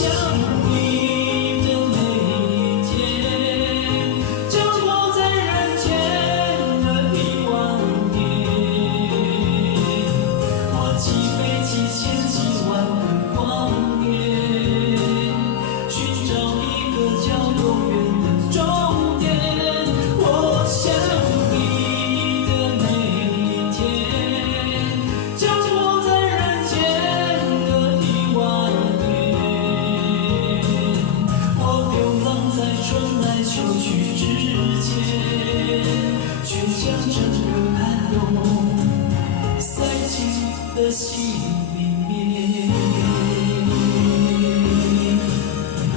想你的每一天，降落在人间的1万年。我起飞几千几万个光年，寻找一个叫永远的终点。我想你的每一天，降落在人间的1万年。我流浪在春来秋去之间，却将整个寒冬塞进了心里面。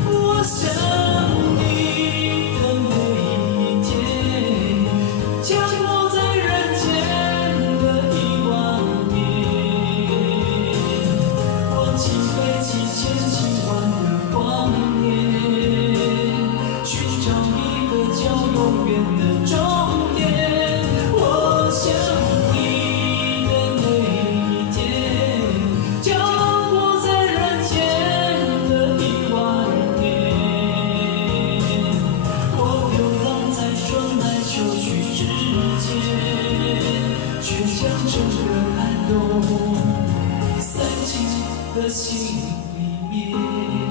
我想你的每一天，降落在人间的1万年。我起飞几千几万个光年，寻找一个叫永远的终点。我想你的每一天，降落在人间的1万年。我流浪在春来秋去之间，却将整个寒冬塞进了心里面。